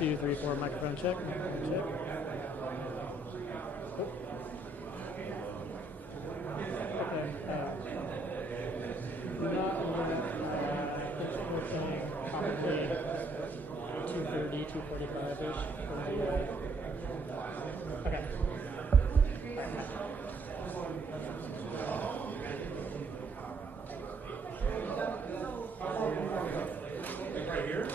2, 3, 4, microphone check. Check. Okay. We're saying probably 2:30, 2:45-ish. Okay. Right here?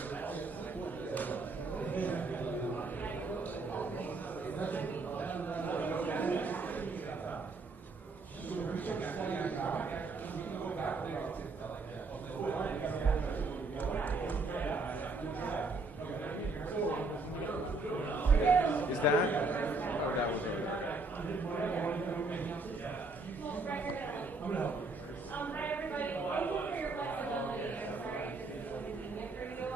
Is that? Oh, that was it. Hi everybody. Thank you for your flexibility. I'm sorry if this is inconvenient for you.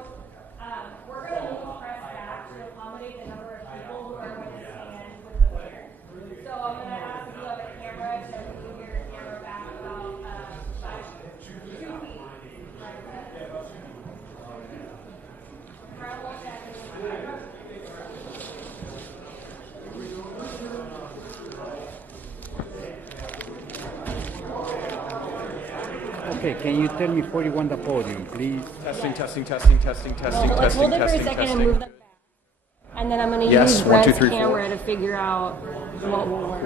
We're going to move press back to accommodate the number of people who are going to stand with the winner. So I'm going to ask if you have a camera to move your camera back about 2 feet. Okay, can you tell me 41 the podium, please? Testing. Let's hold it for a second and move them back. And then I'm going to use 1, 2, Brett's 3, 4. camera to figure out what will work.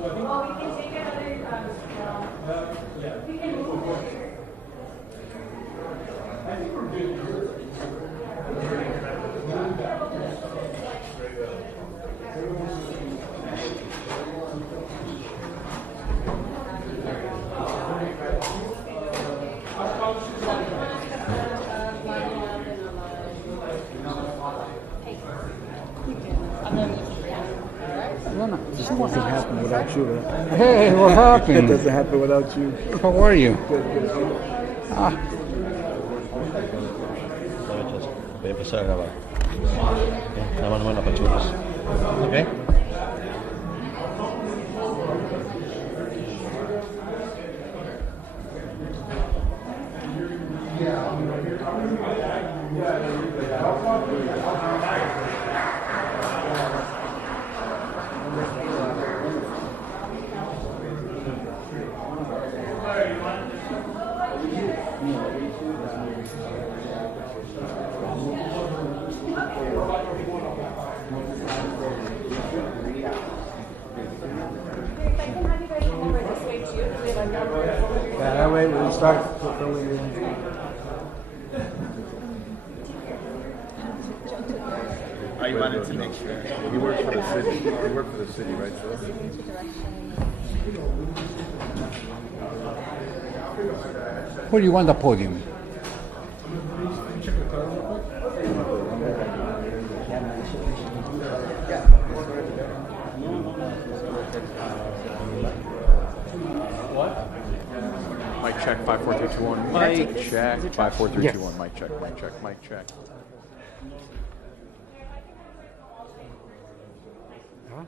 Well, we can take another we can move over here. I think we're good. No, this doesn't happen without you. Hey, what happened? It doesn't happen without you. How are you? Ah, Voy a empezar a grabar. La mano en la pachuras. ¿Ok? Yeah, that way we start fulfilling it. I wanted to make sure. You work for the city. You work for the city, right, Phil? who do you want the podium? Mic check, 5, 4, 3, 2, 1. Mic check, 5, 4, 3, 2, 1. Mic check, mic check, mic check. Huh?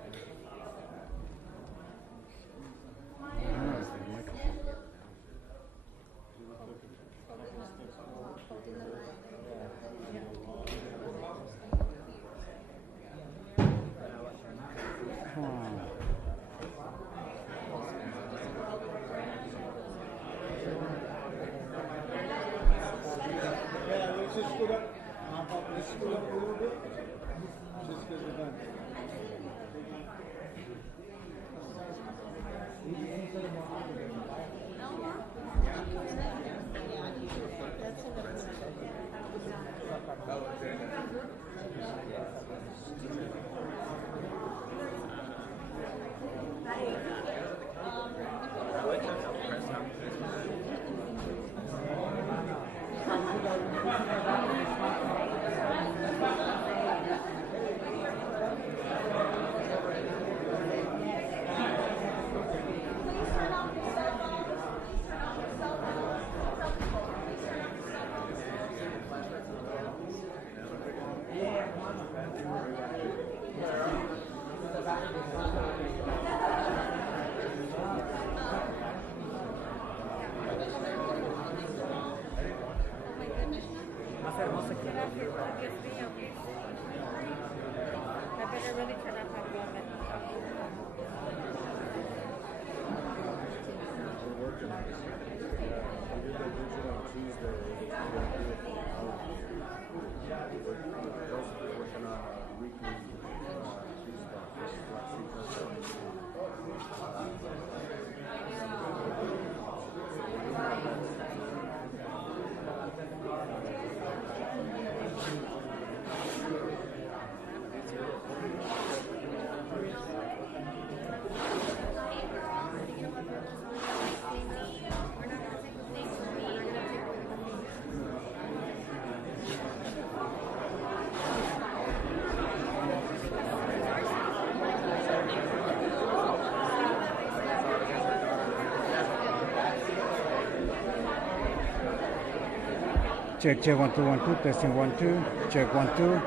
Check, check, 1 2 1 2. Testing 1 2. Check 1 2.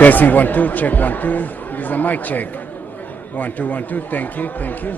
Testing 1 2. Check 1 2. This is a mic check. 1 2 1 2. Thank you. Thank you.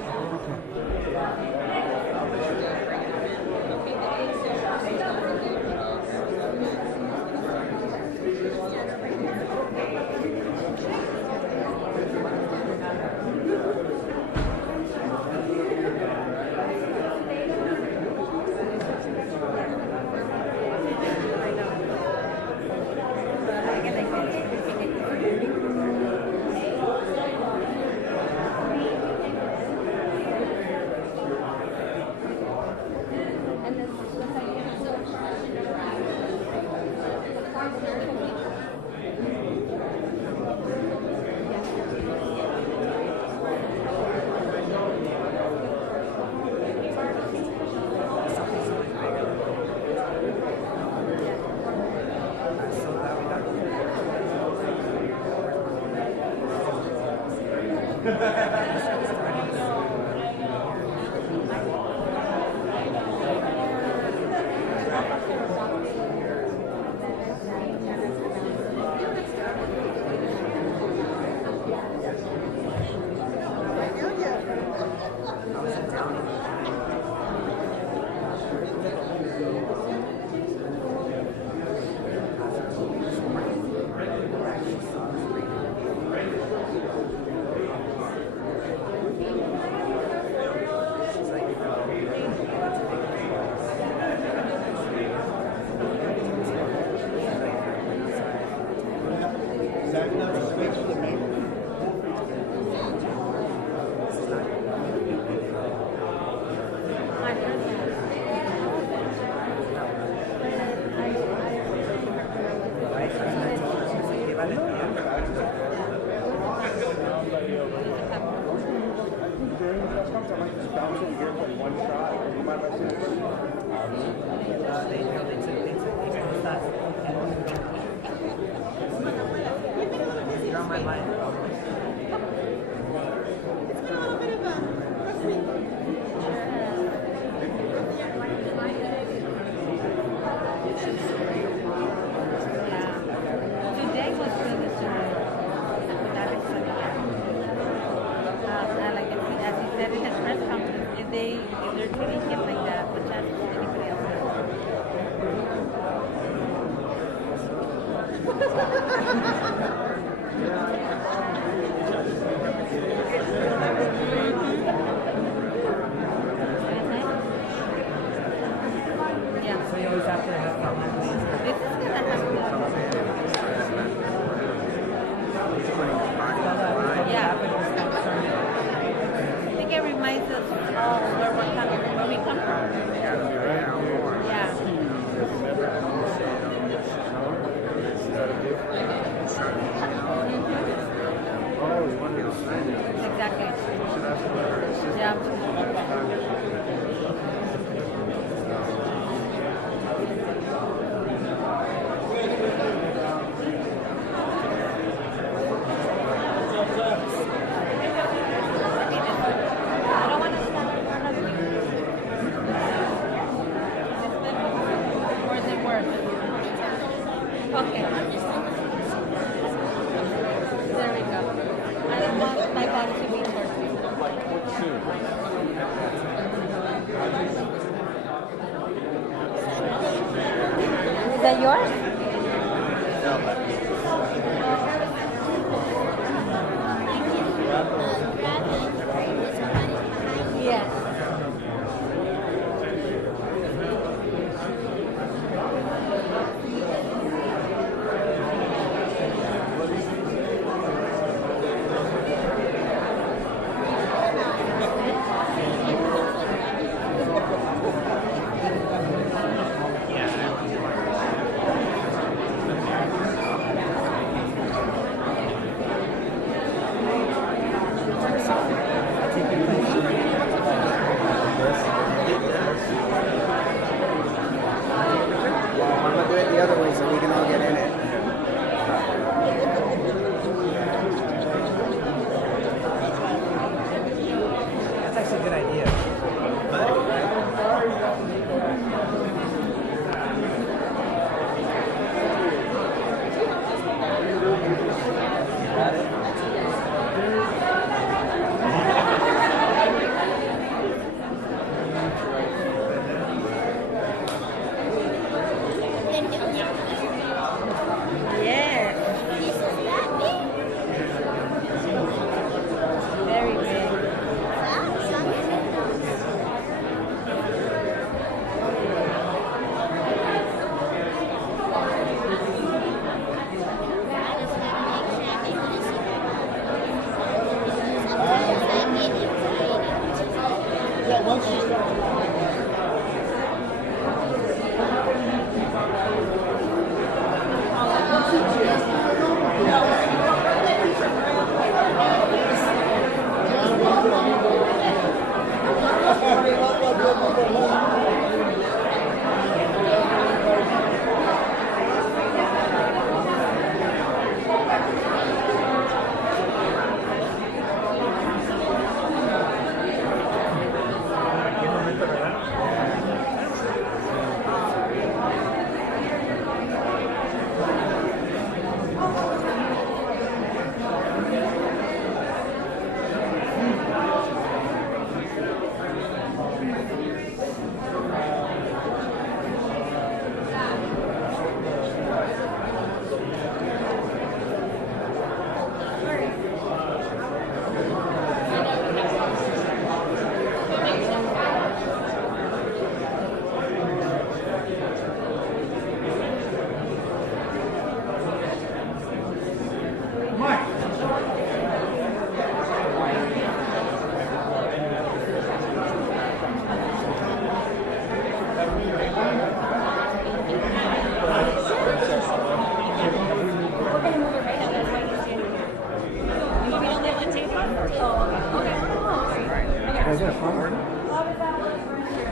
is that front? Love is that one right here.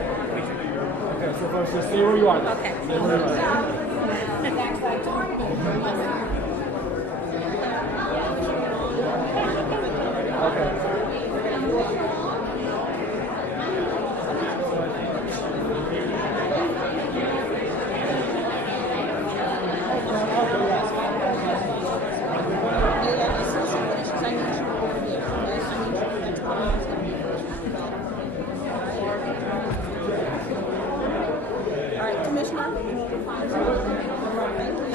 Okay, so folks, just stay where you are. Okay. Stay where you are. Next side. All right, Commissioner. Thank you.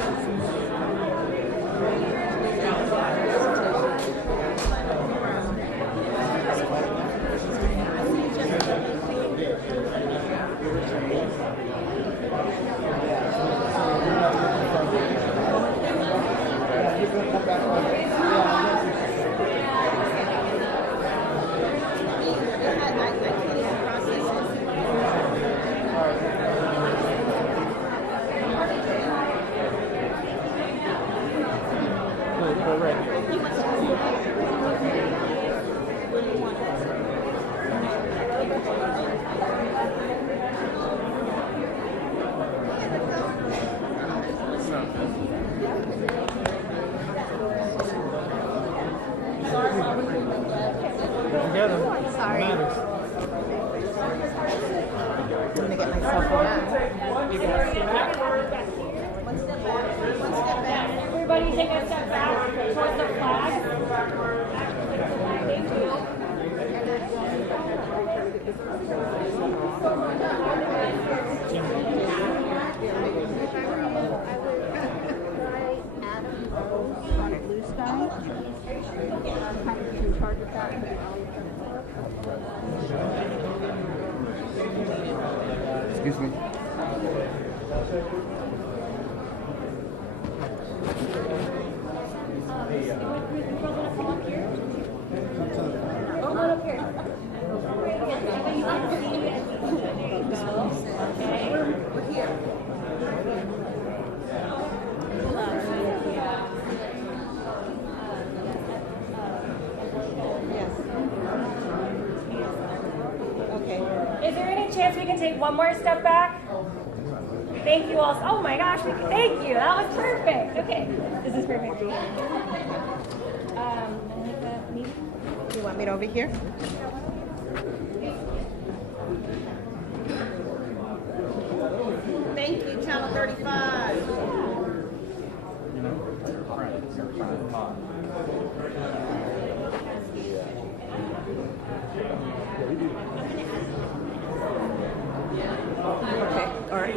Together. Sorry. Matters. I'm gonna get myself on. Everybody take a step back towards the flag. Thank you. Excuse me. Come on up here. We're here. Yes. Okay. Is there any chance we can take one more step back? Thank you all. Oh my gosh, thank you. That was perfect. Okay, this is perfect. You want me to over here? Thank you, Channel 35. Okay, all right.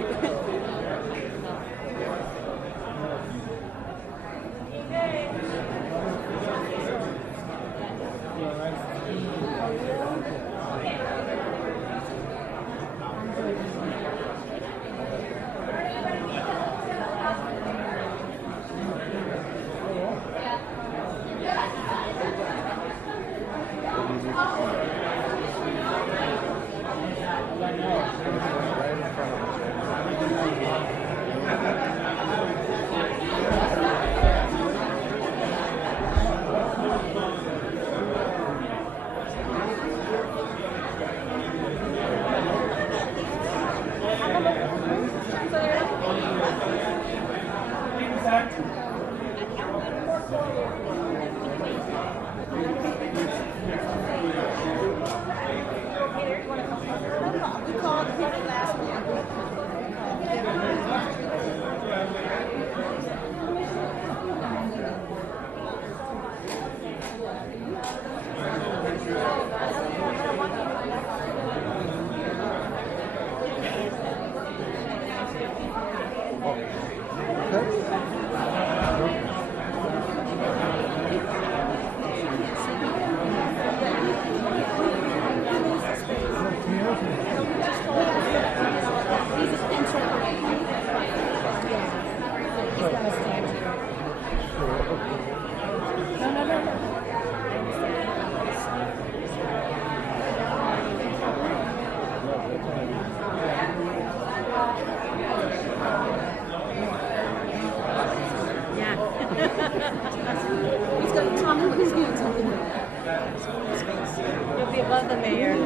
be above the mayor. For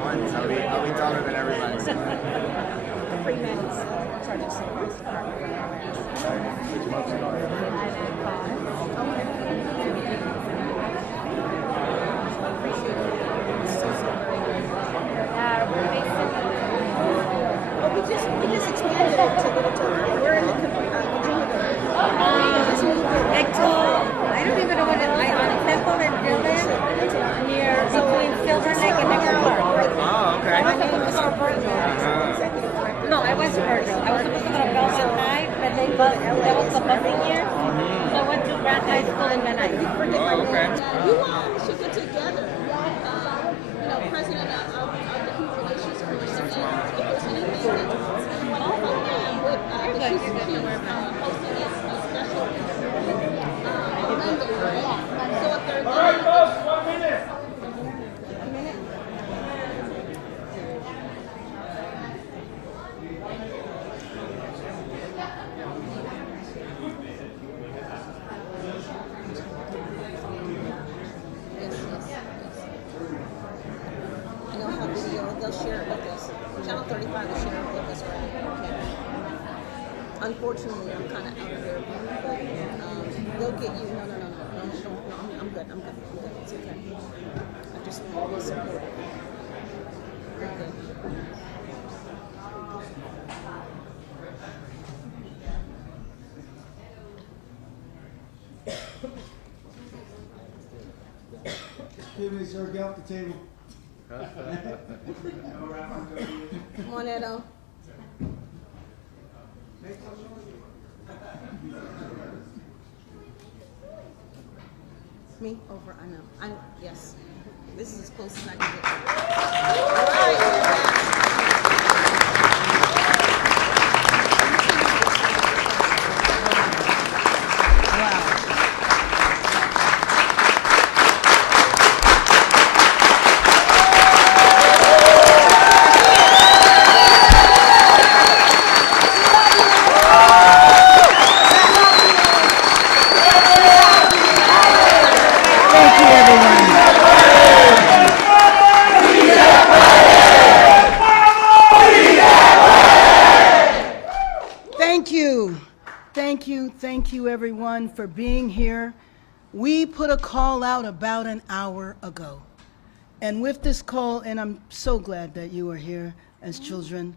once, I'll be taller than everybody. 3 minutes. Charging service. We just expanded it to we're in the Virginia. I don't even know what it is. On Temple and Dillon, near between Silver Lake and Necker Park. Oh, okay. I was supposed to go to Virgil. No, I went to Virgil. I was supposed to go to Belmont High, but that was the busing year. So I went to Grant High School in Van Nuys. Oh, okay. You all should get together. President of the Human Relations Commission. If there's anything that you want to find with the Houston Chiefs hosting a special Monday, right? So if there's All right, folks, 1 minute. I know how video, they'll share it with us. Channel 35 will share it with us, right? Okay. Unfortunately, I'm kind of out of there, but they'll get you. No, I'm good. It's okay. I just want to be supportive. I'm good. Give me, sir, get off the table. Come on, Edo. Me? Over, I know. Yes. This is as close as I can get. All right, we're back. Thank you everyone for being here. We put a call out about an hour ago. And with this call, and I'm so glad that you are here as children,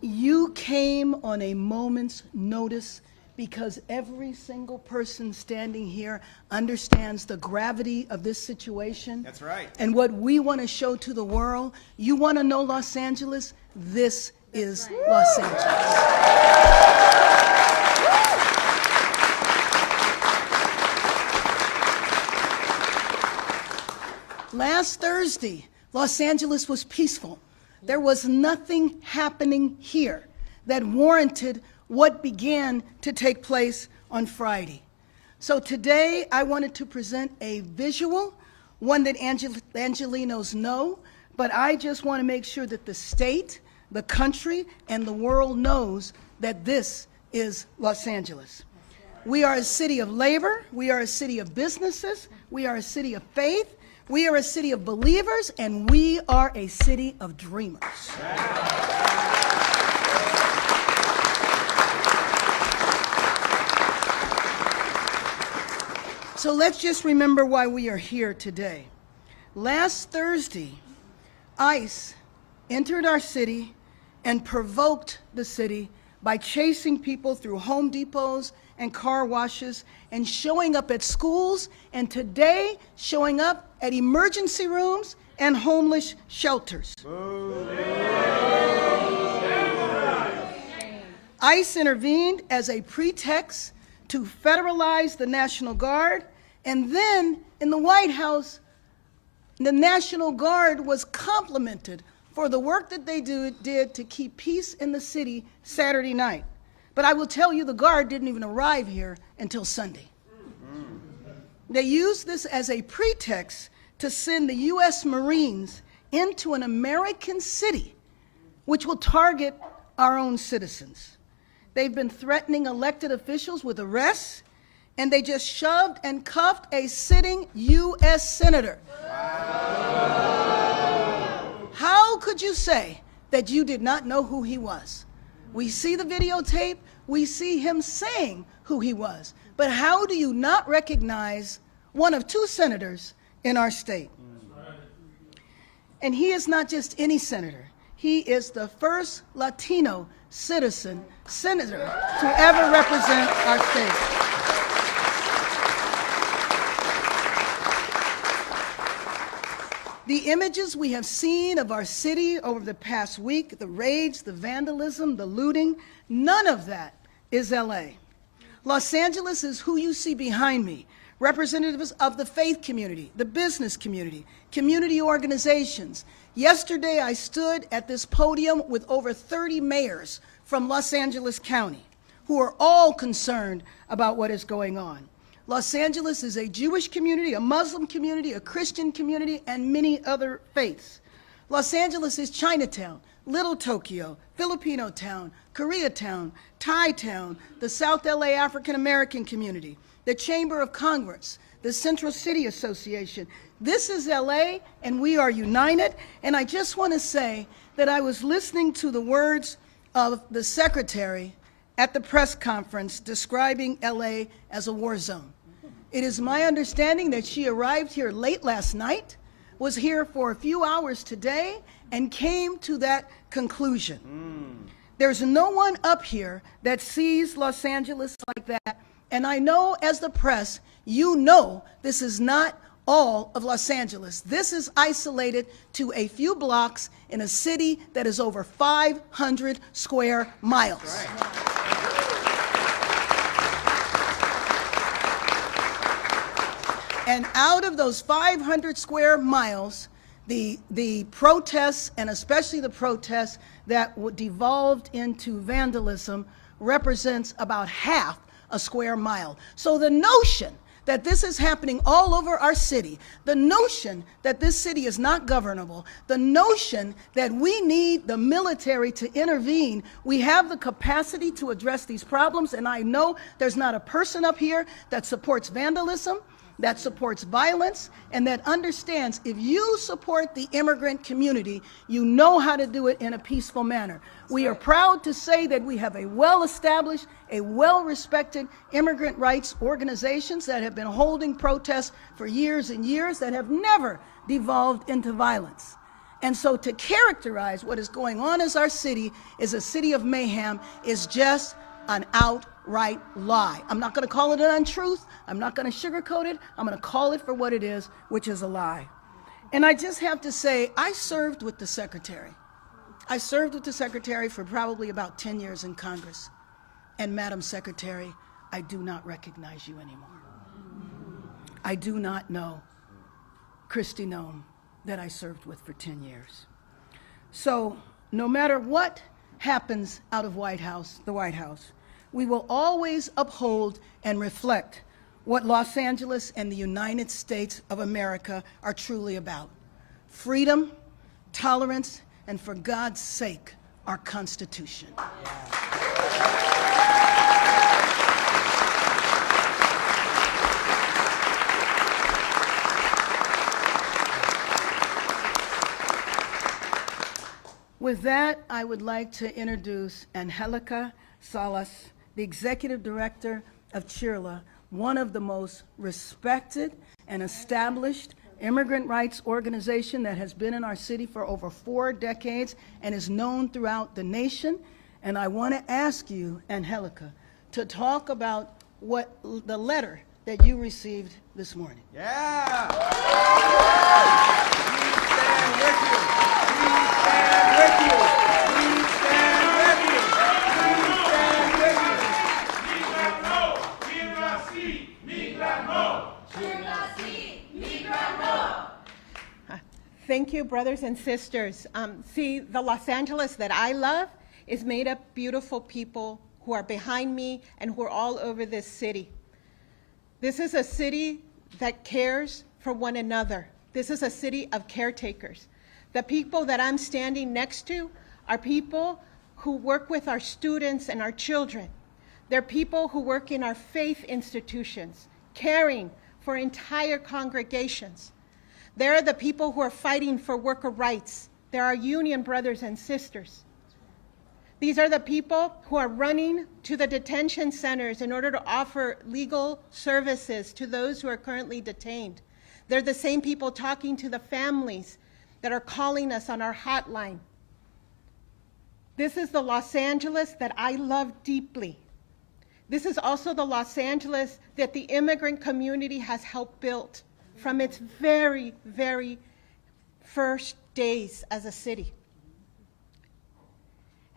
you came on a moment's notice because every single person standing here understands the gravity of this situation. That's right. And what we want to show to the world. You want to know Los Angeles? This is Los Angeles. Last Thursday, Los Angeles was peaceful. There was nothing happening here that warranted what began to take place on Friday. So today, I wanted to present a visual, one that Angelinos know, but I just want to make sure that the state, the country, and the world knows that this is Los Angeles. We are a city of labor. We are a city of businesses. We are a city of faith. We are a city of believers, and we are a city of dreamers. So let's just remember why we are here today. Last Thursday, ICE entered our city and provoked the city by chasing people through Home Depots and car washes and showing up at schools, and today showing up at emergency rooms and homeless shelters. ICE intervened as a pretext to federalize the National Guard, and then in the White House, the National Guard was complimented for the work that they did to keep peace in the city Saturday night. But I will tell you, the Guard didn't even arrive here until Sunday. They used this as a pretext to send the U.S. Marines into an American city, which will target our own citizens. They've been threatening elected officials with arrests, and they just shoved and cuffed a sitting U.S. senator. How could you say that you did not know who he was? We see the videotape, we see him saying who he was. But how do you not recognize one of two senators in our state? And he is not just any senator. He is the first Latino senator to ever represent our state. The images we have seen of our city over the past week, the rage, the vandalism, the looting, none of that is LA. Los Angeles is who you see behind me, representatives of the faith community, the business community, community organizations. Yesterday, I stood at this podium with over 30 mayors from Los Angeles County who are all concerned about what is going on. Los Angeles is a Jewish community, a Muslim community, a Christian community, and many other faiths. Los Angeles is Chinatown, Little Tokyo, Filipino Town, Koreatown, Thai Town, the South LA African American community, the Chamber of Congress, the Central City Association. This is LA, and we are united. And I just want to say that I was listening to the words of the secretary at the press conference describing LA as a war zone. It is my understanding that she arrived here late last night, was here for a few hours today, and came to that conclusion. There's no one up here that sees Los Angeles like that. And I know as the press, you know this is not all of Los Angeles. This is isolated to a few blocks in a city that is over 500 square miles. And out of those 500 square miles, the protests, and especially the protests that devolved into vandalism, represents about half a square mile. So the notion that this is happening all over our city, the notion that this city is not governable, the notion that we need the military to intervene, we have the capacity to address these problems, and I know there's not a person up here that supports vandalism, that supports violence, and that understands if you support the immigrant community, you know how to do it in a peaceful manner. We are proud to say that we have a well-established, a well-respected immigrant rights organizations that have been holding protests for years and years that have never devolved into violence. And so to characterize what is going on as our city is a city of mayhem is just an outright lie. I'm not going to call it an untruth. I'm not going to sugarcoat it. I'm going to call it for what it is, which is a lie. And I just have to say, I served with the secretary. I served with the secretary for probably about 10 years in Congress. And Madam Secretary, I do not recognize you anymore. I do not know Kristi Noem that I served with for 10 years. So no matter what happens out of the White House, we will always uphold and reflect what Los Angeles and the United States of America are truly about. Freedom, tolerance, and for God's sake, our Constitution. With that, I would like to introduce Angelica Salas, the Executive Director of CHIRLA, one of the most respected and established immigrant rights organization that has been in our city for over 4 decades and is known throughout the nation. And I want to ask you, Angelica, to talk about what the letter that you received this morning. Yeah! We stand with you. We stand with you. We stand with you. We stand with you. Thank you, brothers and sisters. See, the Los Angeles that I love is made up of beautiful people who are behind me and who are all over this city. This is a city that cares for one another. This is a city of caretakers. The people that I'm standing next to are people who work with our students and our children. They're people who work in our faith institutions, caring for entire congregations. They're the people who are fighting for worker rights, They're our union brothers and sisters. These are the people who are running to the detention centers in order to offer legal services to those who are currently detained. They're the same people talking to the families that are calling us on our hotline. This is the Los Angeles that I love deeply. This is also the Los Angeles that the immigrant community has helped build from its very, very first days as a city.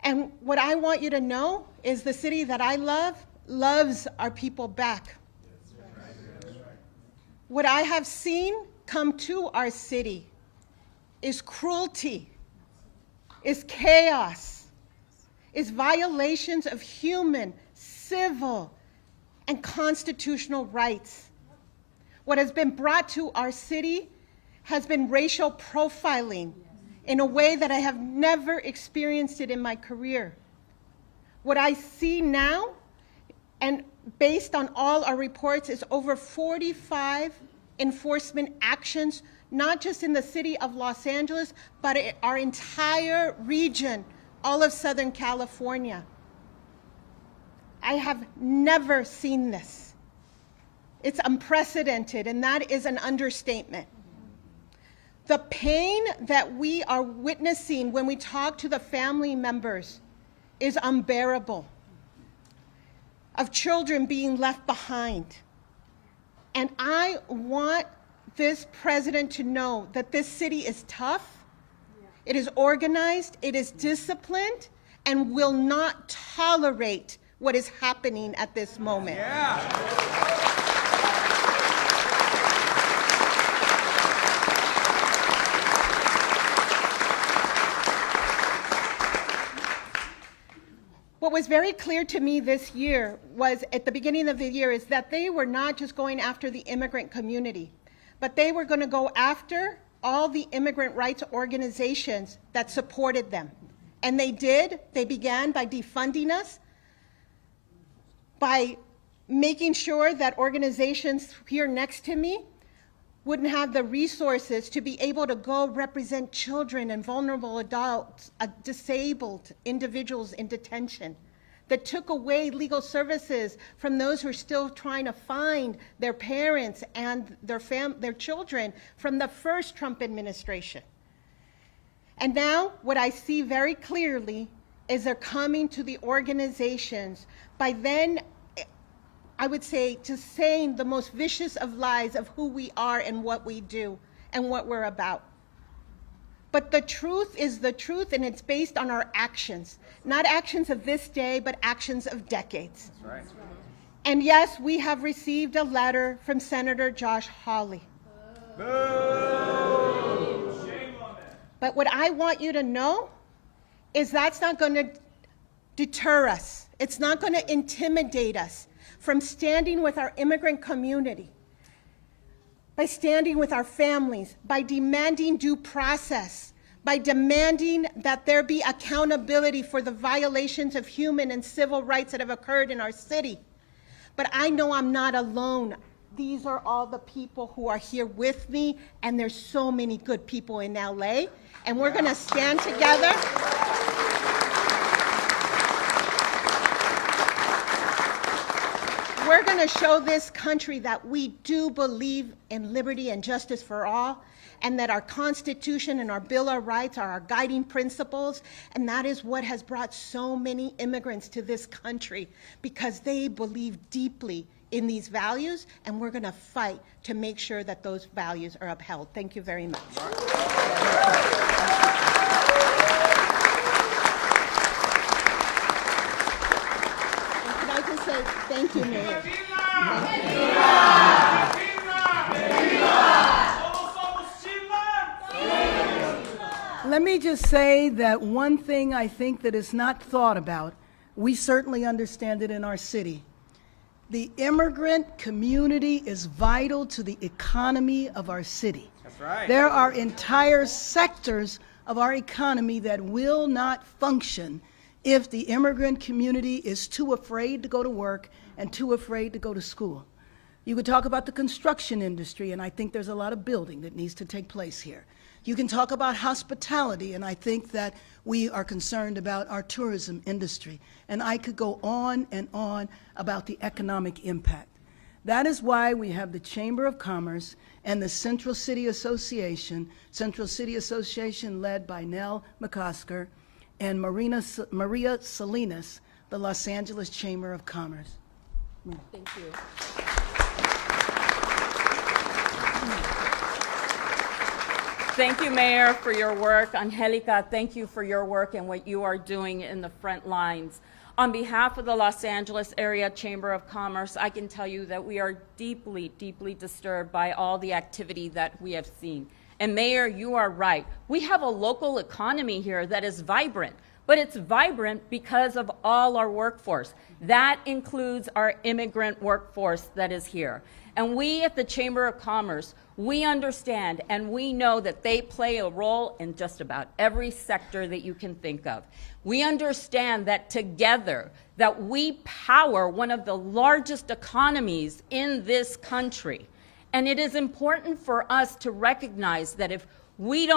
And what I want you to know is the city that I love loves our people back. What I have seen come to our city is cruelty, is chaos, is violations of human, civil, and constitutional rights. What has been brought to our city has been racial profiling in a way that I have never experienced it in my career. What I see now, and based on all our reports, is over 45 enforcement actions, not just in the city of Los Angeles, but our entire region, all of Southern California. I have never seen this. It's unprecedented, and that is an understatement. The pain that we are witnessing when we talk to the family members is unbearable, of children being left behind. And I want this president to know that this city is tough, it is organized, it is disciplined, and will not tolerate what is happening at this moment. Yeah. What was very clear to me this year was, at the beginning of the year, is that they were not just going after the immigrant community, but they were going to go after all the immigrant rights organizations that supported them. And they did. They began by defunding us, by making sure that organizations here next to me wouldn't have the resources to be able to go represent children and vulnerable adults, disabled individuals in detention, that took away legal services from those who are still trying to find their parents and their children from the first Trump administration. And now what I see very clearly is they're coming to the organizations by then, I would say, just saying the most vicious of lies of who we are and what we do and what we're about. But the truth is the truth, and it's based on our actions. Not actions of this day, but actions of decades. That's right. And yes, we have received a letter from Senator Josh Hawley. But what I want you to know is that's not going to deter us. It's not going to intimidate us from standing with our immigrant community, by standing with our families, by demanding due process, by demanding that there be accountability for the violations of human and civil rights that have occurred in our city. But I know I'm not alone. These are all the people who are here with me, and there's so many good people in LA, and we're gonna stand together. We're going to show this country that we do believe in liberty and justice for all, and that our Constitution and our Bill of Rights are our guiding principles, and that is what has brought so many immigrants to this country, because they believe deeply in these values, and we're going to fight to make sure that those values are upheld. Thank you very much. Thank you, Mayor. Let me just say that one thing I think that is not thought about, we certainly understand it in our city. The immigrant community is vital to the economy of our city. That's right. There are entire sectors of our economy that will not function if the immigrant community is too afraid to go to work and too afraid to go to school. You could talk about the construction industry, and I think there's a lot of building that needs to take place here. You can talk about hospitality, and I think that we are concerned about our tourism industry. And I could go on and on about the economic impact. That is why we have the Chamber of Commerce and the Central City Association led by Nell McCosker and Maria Salinas, the Los Angeles Chamber of Commerce. Thank you. Thank you, Mayor, for your work. Angelica, thank you for your work and what you are doing in the front lines. On behalf of the Los Angeles Area Chamber of Commerce, I can tell you that we are deeply, deeply disturbed by all the activity that we have seen. And Mayor, you are right. We have a local economy here that is vibrant, but it's vibrant because of all our workforce. That includes our immigrant workforce that is here. And we at the Chamber of Commerce, we understand and we know that they play a role in just about every sector that you can think of. We understand that together, that we power one of the largest economies in this country. And it is important for us to recognize that if we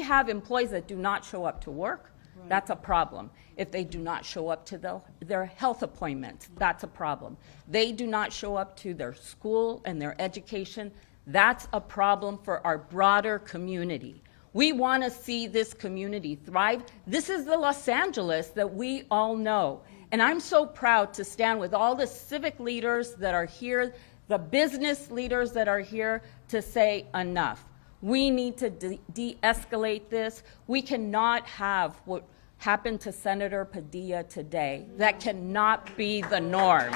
have employees that do not show up to work, that's a problem. If they do not show up to their health appointments, that's a problem. They do not show up to their school and their education, that's a problem for our broader community. We want to see this community thrive. This is the Los Angeles that we all know. And I'm so proud to stand with all the civic leaders that are here, the business leaders that are here to say enough. We need to de-escalate this. We cannot have what happened to Senator Padilla today. That cannot be the norm.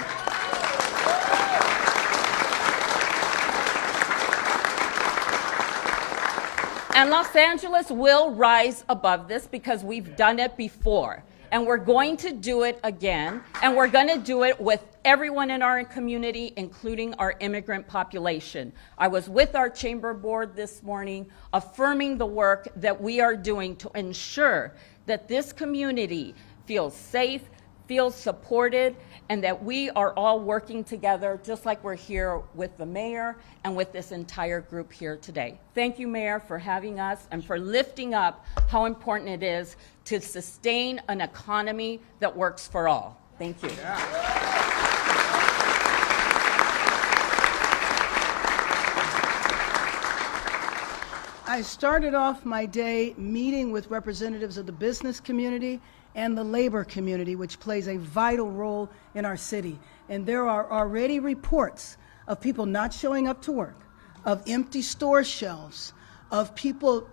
And Los Angeles will rise above this because we've done it before. And we're going to do it again. And we're going to do it with everyone in our community, including our immigrant population. I was with our chamber board this morning, affirming the work that we are doing to ensure that this community feels safe, feels supported, and that we are all working together just like we're here with the mayor and with this entire group here today. Thank you, Mayor, for having us and for lifting up how important it is to sustain an economy that works for all. Thank you. Yeah. I started off my day meeting with representatives of the business community and the labor community, which plays a vital role in our city. And there are already reports of people not showing up to work, of empty store shelves, of people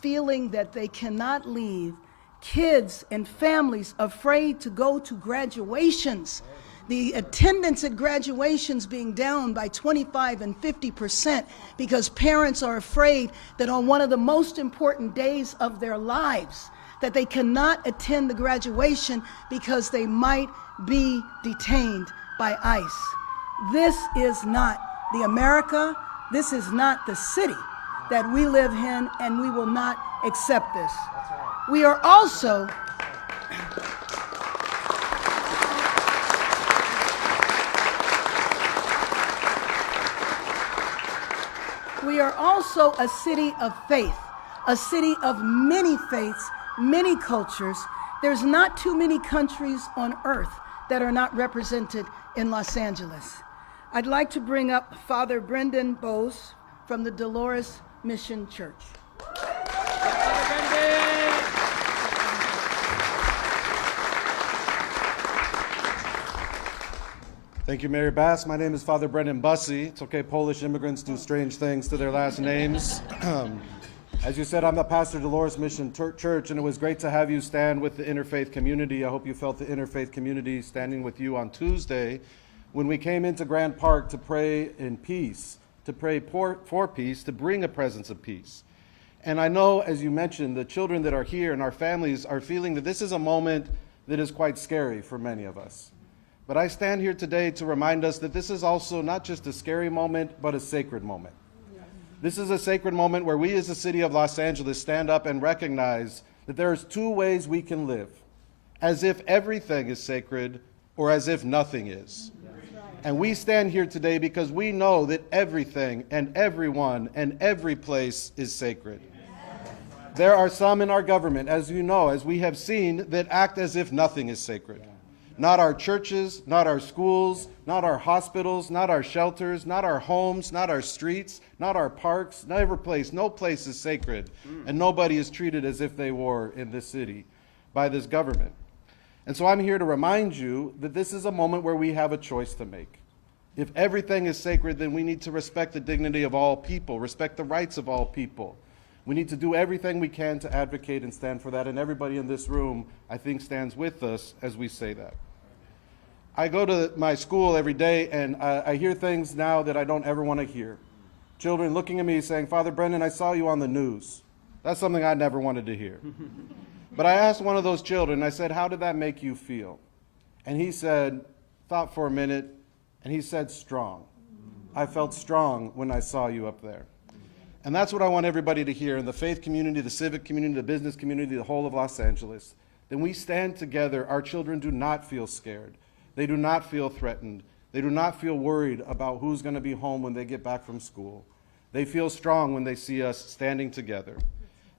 feeling that they cannot leave, kids and families afraid to go to graduations. The attendance at graduations being down by 25 and 50% because parents are afraid that on one of the most important days of their lives that they cannot attend the graduation because they might be detained by ICE. This is not the America, this is not the city that we live in, and we will not accept this. We are also a city of faith, a city of many faiths, many cultures. There's not too many countries on earth that are not represented in Los Angeles. I'd like to bring up Father Brendan Bose from the Dolores Mission Church. Thank you, Mayor Bass. My name is Father Brendan Bussey. It's okay, Polish immigrants do strange things to their last names. As you said, I'm the pastor of Dolores Mission Church, and it was great to have you stand with the interfaith community. I hope you felt the interfaith community standing with you on Tuesday when we came into Grant Park to pray in peace, to pray for peace, to bring a presence of peace. And I know, as you mentioned, the children that are here and our families are feeling that this is a moment that is quite scary for many of us. But I stand here today to remind us that this is also not just a scary moment, but a sacred moment. This is a sacred moment where we as the city of Los Angeles stand up and recognize that there's two ways we can live, as if everything is sacred or as if nothing is. And we stand here today because we know that everything and everyone and every place is sacred. There are some in our government, as you know, as we have seen, that act as if nothing is sacred. Not our churches, not our schools, not our hospitals, not our shelters, not our homes, not our streets, not our parks, no place is sacred. And nobody is treated as if they were in this city by this government. And so I'm here to remind you that this is a moment where we have a choice to make. If everything is sacred, then we need to respect the dignity of all people, respect the rights of all people. We need to do everything we can to advocate and stand for that, and everybody in this room, I think, stands with us as we say that. I go to my school every day, and I hear things now that I don't ever want to hear. Children looking at me saying, "Father Brendan, I saw you on the news." That's something I never wanted to hear. But I asked one of those children, I said, "How did that make you feel?" And he said, thought for a minute, and he said, "Strong. I felt strong when I saw you up there." And that's what I want everybody to hear in the faith community, the civic community, the business community, the whole of Los Angeles. Then we stand together. Our children do not feel scared. They do not feel threatened. They do not feel worried about who's going to be home when they get back from school. They feel strong when they see us standing together.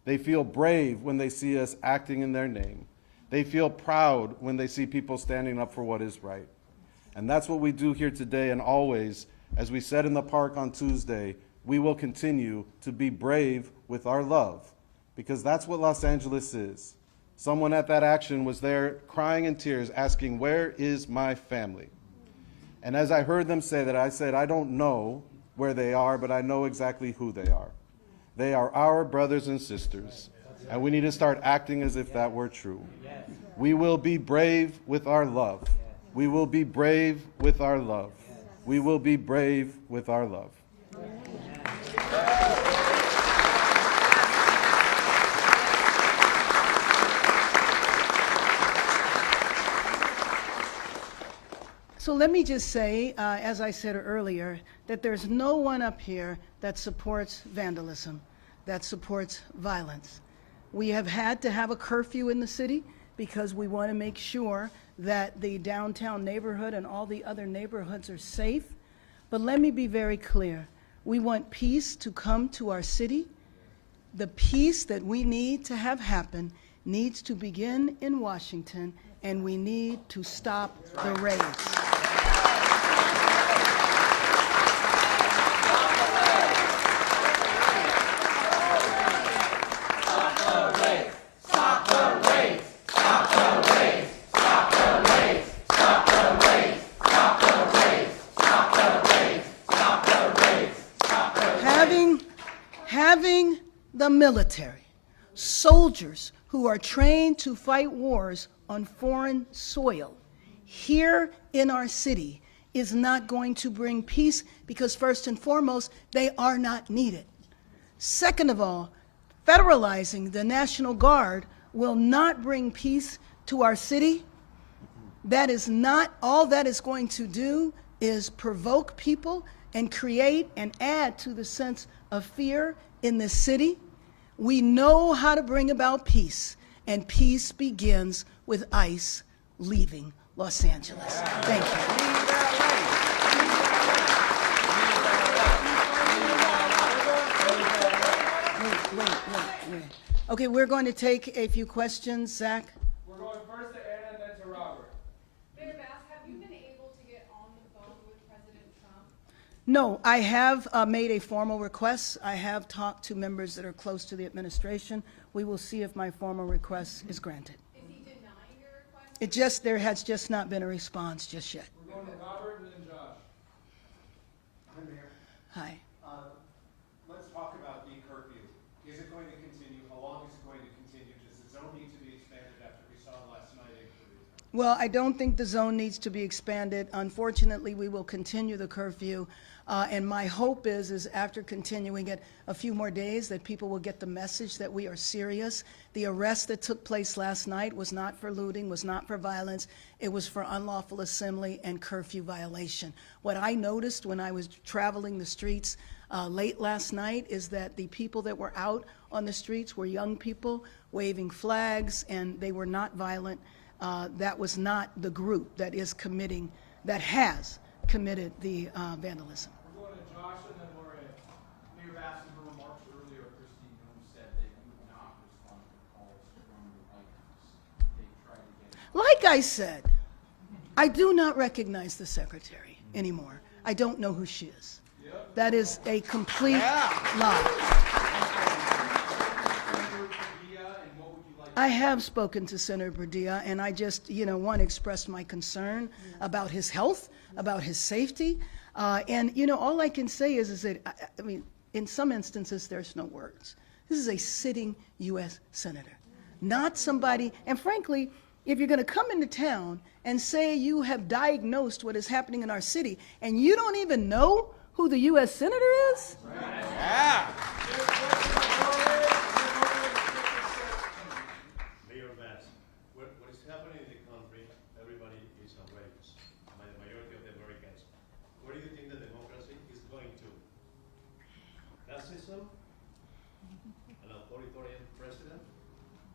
They feel brave when they see us acting in their name. They feel proud when they see people standing up for what is right. And that's what we do here today and always. As we said in the park on Tuesday, we will continue to be brave with our love, because that's what Los Angeles is. Someone at that action was there crying in tears, asking, "Where is my family?" And as I heard them say that, I said, I don't know where they are, but I know exactly who they are. They are our brothers and sisters, and we need to start acting as if that were true. We will be brave with our love. We will be brave with our love. We will be brave with our love. So let me just say, as I said earlier, that there's no one up here that supports vandalism, that supports violence. We have had to have a curfew in the city because we want to make sure that the downtown neighborhood and all the other neighborhoods are safe. But let me be very clear. We want peace to come to our city. The peace that we need to have happen needs to begin in Washington, and we need to stop the raids. Having the military, soldiers who are trained to fight wars on foreign soil here in our city is not going to bring peace, because first and foremost, they are not needed. Second of all, federalizing the National Guard will not bring peace to our city. That is not, all that is going to do is provoke people and create and add to the sense of fear in this city. We know how to bring about peace, and peace begins with ICE leaving Los Angeles. Thank you. Wait. Okay, we're going to take a few questions. Zach? We're going first to Anna and then to Robert. Mayor Bass, have you been able to get on the phone with President Trump? No, I have made a formal request. I have talked to members that are close to the administration. We will see if my formal request is granted. Is he denying your request? There has just not been a response just yet. We're going to Robert and then Josh. Hi, Mayor. Hi. Let's talk about the curfew. Is it going to continue? How long is it going to continue? Does the zone need to be expanded after we saw last night in Korea? Well, I don't think the zone needs to be expanded. Unfortunately, we will continue the curfew. And my hope is after continuing it a few more days, that people will get the message that we are serious. The arrest that took place last night was not for looting, was not for violence. It was for unlawful assembly and curfew violation. What I noticed when I was traveling the streets late last night is that the people that were out on the streets were young people waving flags, and they were not violent. That was not the group that has committed the vandalism. We're going to Josh and then Lorraine. Mayor Bass, in her remarks earlier, Christine Newsom said that you would not I said, I do not recognize the secretary anymore. I don't know who she is. That is a complete lie. I have spoken to Senator Padilla, and I just, want to express my concern about his health, about his safety. And, all I can say is that, I mean, in some instances, there's no words. This is a sitting U.S. Senator, not somebody, and frankly, if you're going to come into town and say you have diagnosed what is happening in our city, and you don't even know who the U.S. Senator is? Yeah. Mayor Bass, what is happening in the country, everybody is outraged. The majority of the Americans. Where do you think the democracy is going to? Fascism? An authoritarian president?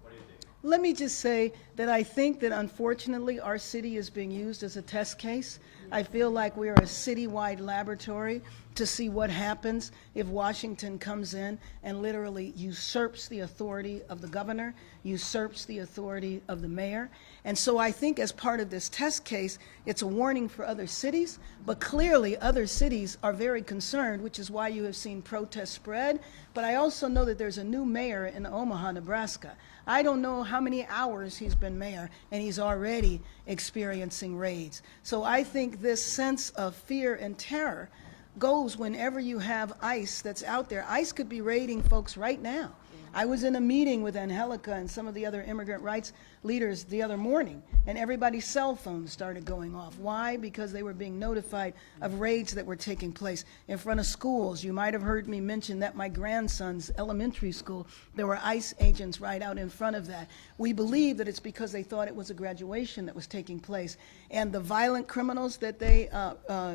What do you think? Let me just say that I think that unfortunately our city is being used as a test case. I feel like we are a citywide laboratory to see what happens if Washington comes in and literally usurps the authority of the governor, usurps the authority of the mayor. And so I think as part of this test case, it's a warning for other cities, but clearly other cities are very concerned, which is why you have seen protests spread. But I also know that there's a new mayor in Omaha, Nebraska. I don't know how many hours he's been mayor, and he's already experiencing raids. So I think this sense of fear and terror goes whenever you have ICE that's out there. ICE could be raiding folks right now. I was in a meeting with Angelica and some of the other immigrant rights leaders the other morning, and everybody's cell phones started going off. Why? Because they were being notified of raids that were taking place in front of schools. You might have heard me mention that my grandson's elementary school, there were ICE agents right out in front of that. We believe that it's because they thought it was a graduation that was taking place. And the violent criminals that they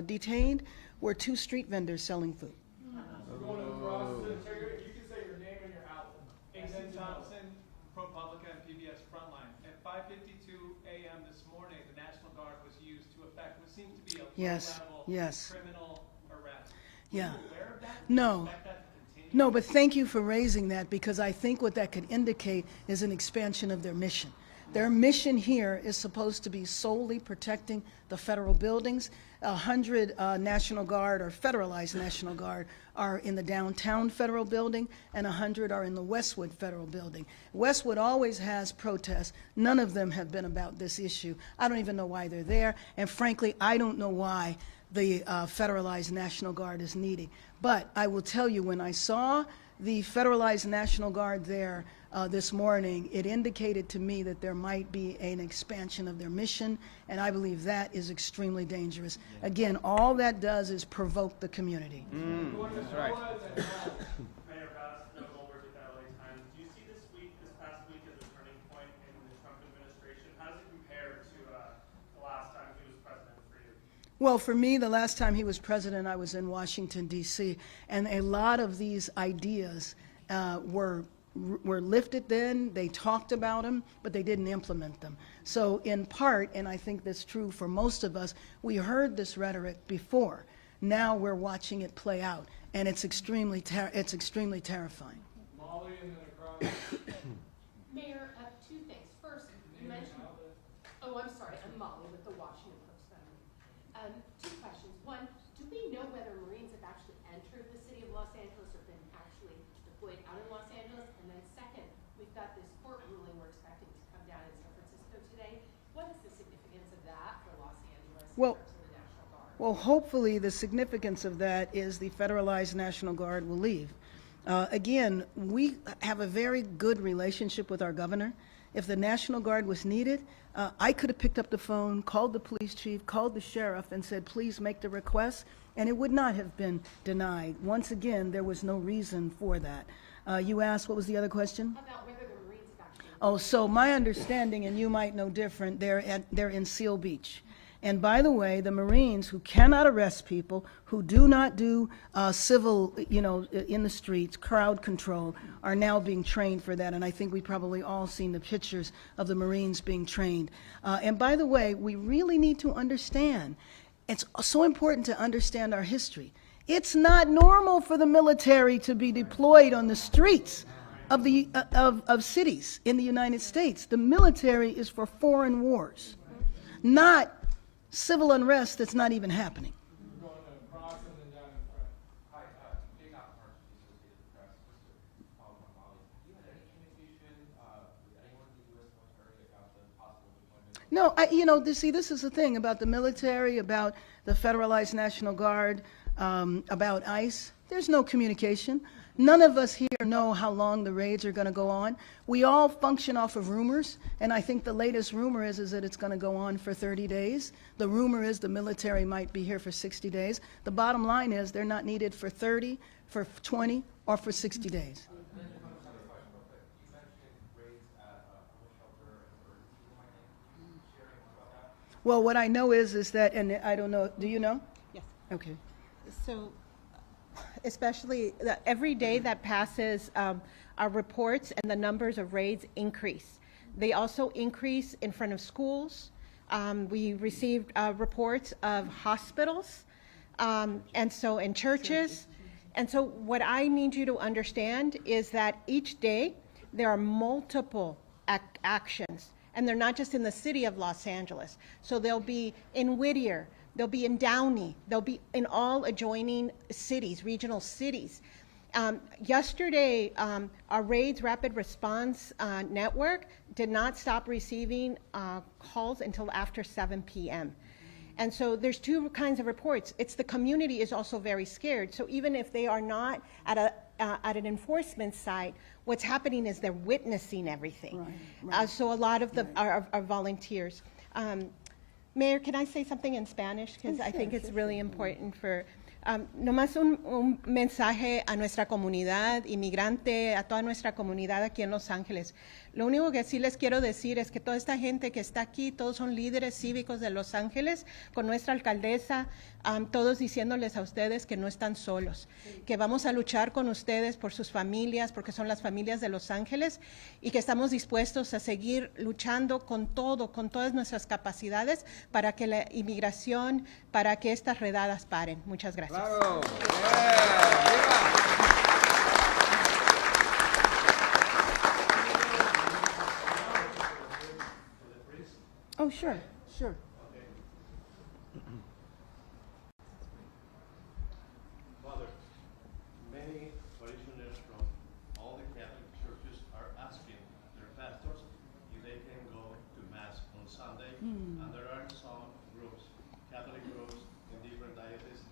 detained were 2 street vendors selling food. Yes, yes. Criminal arrest. Yeah. Are you aware of that? No. No, but thank you for raising that, because I think what that could indicate is an expansion of their mission. Their mission here is supposed to be solely protecting the federal buildings. 100 National Guard or federalized National Guard are in the downtown federal building, and 100 are in the Westwood federal building. Westwood always has protests. None of them have been about this issue. I don't even know why they're there, and frankly, I don't know why the federalized National Guard is needed. But I will tell you, when I saw the federalized National Guard there this morning, it indicated to me that there might be an expansion of their mission, and I believe that is extremely dangerous. Again, all that does is provoke the community. That's right. Mayor Bass, Notable Words at LA Times. Do you see this past week as a turning point in the Trump administration? How does it compare to the last time he was president for you? Well, for me, the last time he was president, I was in Washington, D.C., and a lot of these ideas were lifted then. They talked about them, but they didn't implement them. So in part, and I think that's true for most of us, we heard this rhetoric before. Now we're watching it play out, and it's extremely terrifying. Molly and then across. Mayor, 2 things. First, you mentioned, oh, I'm sorry, I'm Molly with the Washington Post family. 2 questions. One, do we know whether Marines have actually entered the city of Los Angeles or been actually deployed out in Los Angeles? And then second, we've got this court ruling we're expecting to come down in San Francisco today. What is the significance of that for Los Angeles in terms of the National Guard? Well, hopefully the significance of that is the federalized National Guard will leave. Again, we have a very good relationship with our governor. If the National Guard was needed, I could have picked up the phone, called the police chief, called the sheriff, and said, please make the request, and it would not have been denied. Once again, there was no reason for that. You asked, what was the other question? About whether the Marines have actually... Oh, so my understanding, and you might know different, they're in Seal Beach. And by the way, the Marines who cannot arrest people, who do not do civil, in the streets, crowd control, are now being trained for that. And I think we probably all seen the pictures of the Marines being trained. And by the way, we really need to understand, it's so important to understand our history. It's not normal for the military to be deployed on the streets of cities in the United States. The military is for foreign wars. not civil unrest that's not even happening. No, see, this is the thing about the military, about the Federalized National Guard, about ICE. There's no communication. None of us here know how long the raids are going to go on. We all function off of rumors, and I think the latest rumor is that it's going to go on for 30 days. The rumor is the military might be here for 60 days. The bottom line is they're not needed for 30, for 20, or for 60 days. Well, what I know is that, and I don't know, do you know? Yes. Okay. So, especially every day that passes, our reports and the numbers of raids increase. They also increase in front of schools. We received reports of hospitals, and so in churches. And so what I need you to understand is that each day there are multiple actions. And they're not just in the city of Los Angeles. So they'll be in Whittier, they'll be in Downey, they'll be in all adjoining cities, regional cities. Yesterday, our RAIDS Rapid Response Network did not stop receiving calls until after 7 p.m. And so there's two kinds of reports. It's the community is also very scared. So even if they are not at an enforcement site, what's happening is they're witnessing everything. Right. So a lot of our volunteers. Mayor, can I say something in Spanish? Because I think it's really important for... nomás un mensaje a nuestra comunidad inmigrante, a toda nuestra comunidad aquí en Los Ángeles. Lo único que sí les quiero decir es que toda esta gente que está aquí, todos son líderes cívicos de Los Ángeles, con nuestra alcaldesa, todos diciéndoles a ustedes que no están solos, que vamos a luchar con ustedes por sus familias, porque son las familias de Los Ángeles, y que estamos dispuestos a seguir luchando con todo, con todas nuestras capacidades, para que la inmigración, para que estas redadas paren. Muchas gracias. Bravo. Oh, sure, sure. Father, many parishioners from all the Catholic churches are asking their pastors if they can go to Mass on Sunday, and there are some groups, Catholic groups in different dioceses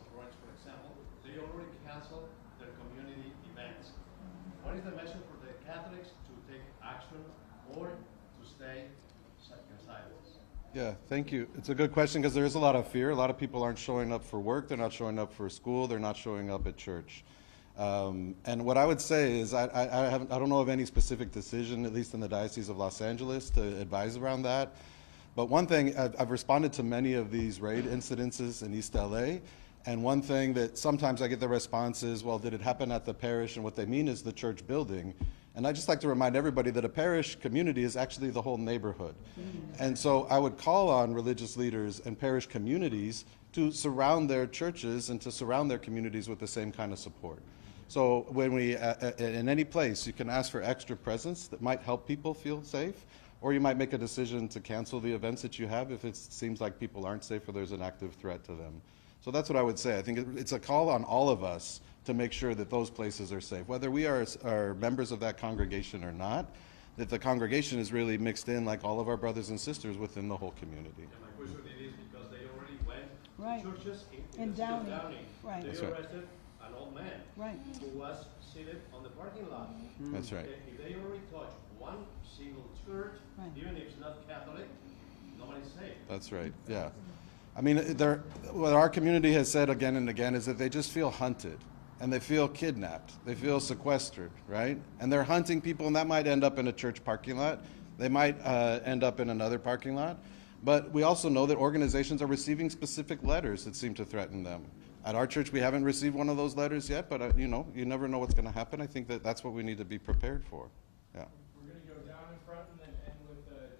of Orange, for example, they already canceled their community events. What is the message for the Catholics to take action or to stay in silence? Yeah, thank you. It's a good question because there is a lot of fear. A lot of people aren't showing up for work. They're not showing up for school. They're not showing up at church. And what I would say is I don't know of any specific decision, at least in the Diocese of Los Angeles, to advise around that. But one thing, I've responded to many of these raid incidences in East LA. And one thing that sometimes I get the response is, well, did it happen at the parish? And what they mean is the church building. And I just like to remind everybody that a parish community is actually the whole neighborhood. And so I would call on religious leaders and parish communities to surround their churches and to surround their communities with the same kind of support. So when we, in any place, you can ask for extra presence that might help people feel safe, or you might make a decision to cancel the events that you have if it seems like people aren't safe or there's an active threat to them. So that's what I would say. I think it's a call on all of us to make sure that those places are safe, whether we are members of that congregation or not, that the congregation is really mixed in like all of our brothers and sisters within the whole community. And my question is because they already went Right. to churches In the city of Downey. Downey. Right. They That's right. arrested an old man who was seated on the parking lot. That's right. If they already touch one single church, Right. even if it's not Catholic, nobody's safe. That's right, yeah. I mean, what our community has said again and again is that they just feel hunted and they feel kidnapped. They feel sequestered, right? And they're hunting people, and that might end up in a church parking lot. They might end up in another parking lot. But we also know that organizations are receiving specific letters that seem to threaten them. At our church, we haven't received one of those letters yet, but you know, you never know what's going to happen. I think that that's what we need to be prepared for. Yeah. We're going to go down in front and then end with Days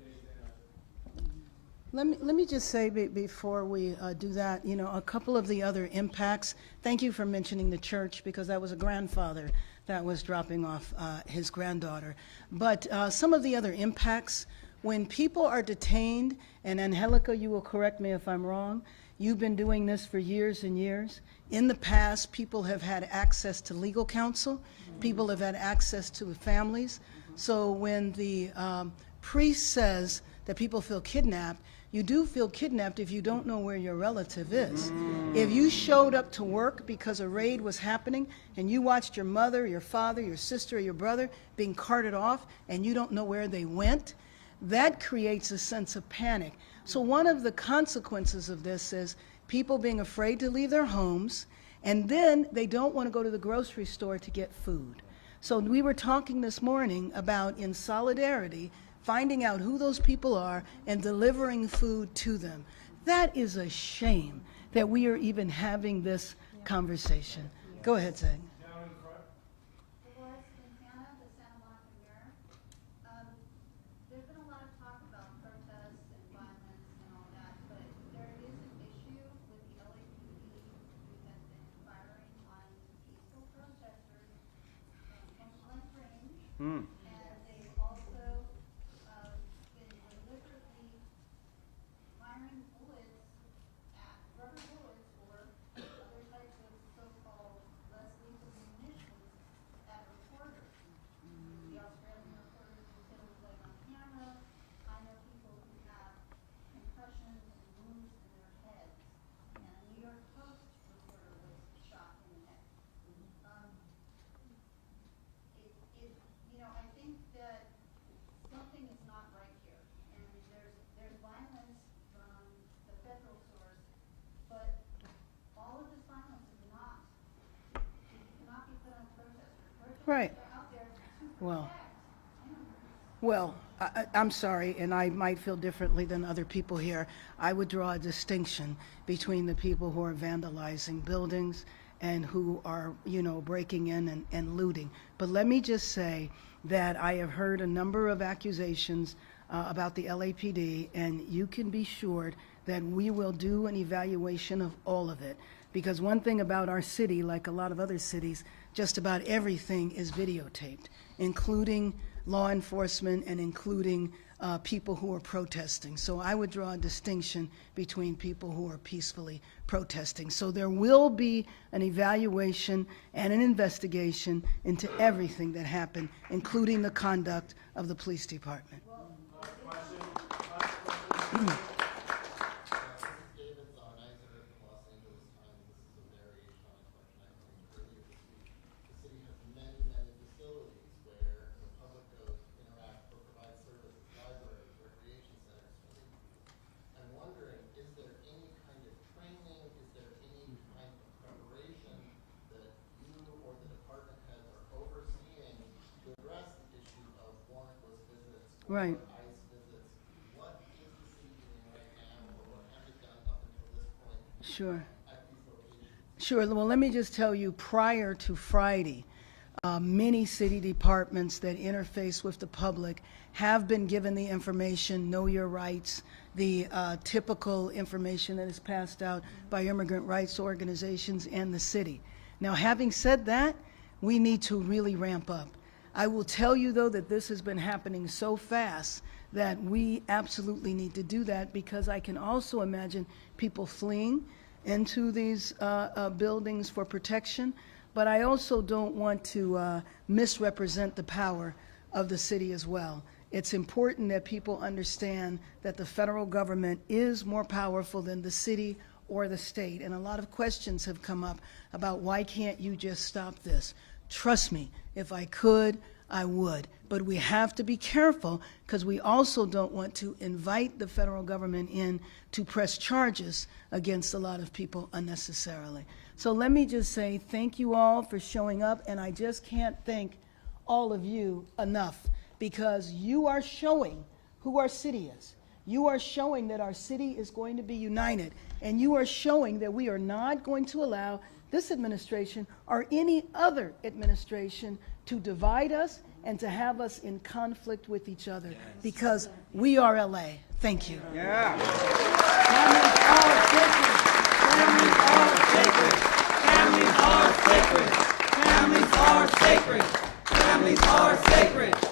in. Let me just say before we do that, you know, a couple of the other impacts. Thank you for mentioning the church, because that was a grandfather that was dropping off his granddaughter. But some of the other impacts When people are detained, and Angelica, you will correct me if I'm wrong, you've been doing this for years and years. In the past, people have had access to legal counsel. People have had access to families. So when the priest says that people feel kidnapped, you do feel kidnapped if you don't know where your relative is. If you showed up to work because a raid was happening and you watched your mother, your father, your sister, or your brother being carted off and you don't know where they went, that creates a sense of panic. So one of the consequences of this is people being afraid to leave their homes, and then they don't want to go to the grocery store to get food. So we were talking this morning about, in solidarity, finding out who those people are and delivering food to them. That is a shame that we are even having this conversation. Go ahead, Zach. There's been a lot of talk about protests and violence and all that, but there is an issue with the LAPD who has been firing on peaceful protesters from point blank range. And they've also been deliberately firing bullets at rubber bullets or other types of so-called less lethal munitions at reporters. The Australian reporters who said it was like on camera. I know people who have concussions and wounds in their heads. And a New York Post reporter was shot in the neck. I think that something is not right here. And there's violence from the federal source, but all of this violence is not, it cannot be put on protesters. Protesters Right. are out there to Well, protect. Well, I'm sorry, and I might feel differently than other people here. I would draw a distinction between the people who are vandalizing buildings and who are, breaking in and looting. But let me just say that I have heard a number of accusations about the LAPD, and you can be sure that we will do an evaluation of all of it. Because one thing about our city, like a lot of other cities, just about everything is videotaped, including law enforcement and including people who are protesting. So I would draw a distinction between people who are peacefully protesting. So there will be an evaluation and an investigation into everything that happened, including the conduct of the police department. Right. Sure. Sure. Well, let me just tell you, prior to Friday, many city departments that interface with the public have been given the information, know your rights, the typical information that is passed out by immigrant rights organizations and the city. Now, having said that, we need to really ramp up. I will tell you, though, that this has been happening so fast that we absolutely need to do that, because I can also imagine people fleeing into these buildings for protection, but I also don't want to misrepresent the power of the city as well. It's important that people understand that the federal government is more powerful than the city or the state, and a lot of questions have come up about why can't you just stop this? Trust me, if I could, I would. But we have to be careful, because we also don't want to invite the federal government in to press charges against a lot of people unnecessarily. So let me just say thank you all for showing up, and I just can't thank all of you enough, because you are showing who our city is. You are showing that our city is going to be united, and you are showing that we are not going to allow this administration or any other administration to divide us and to have us in conflict with each other, because we are LA. Thank you. Yeah. Families are sacred. Families are sacred. Families are sacred. Families are sacred.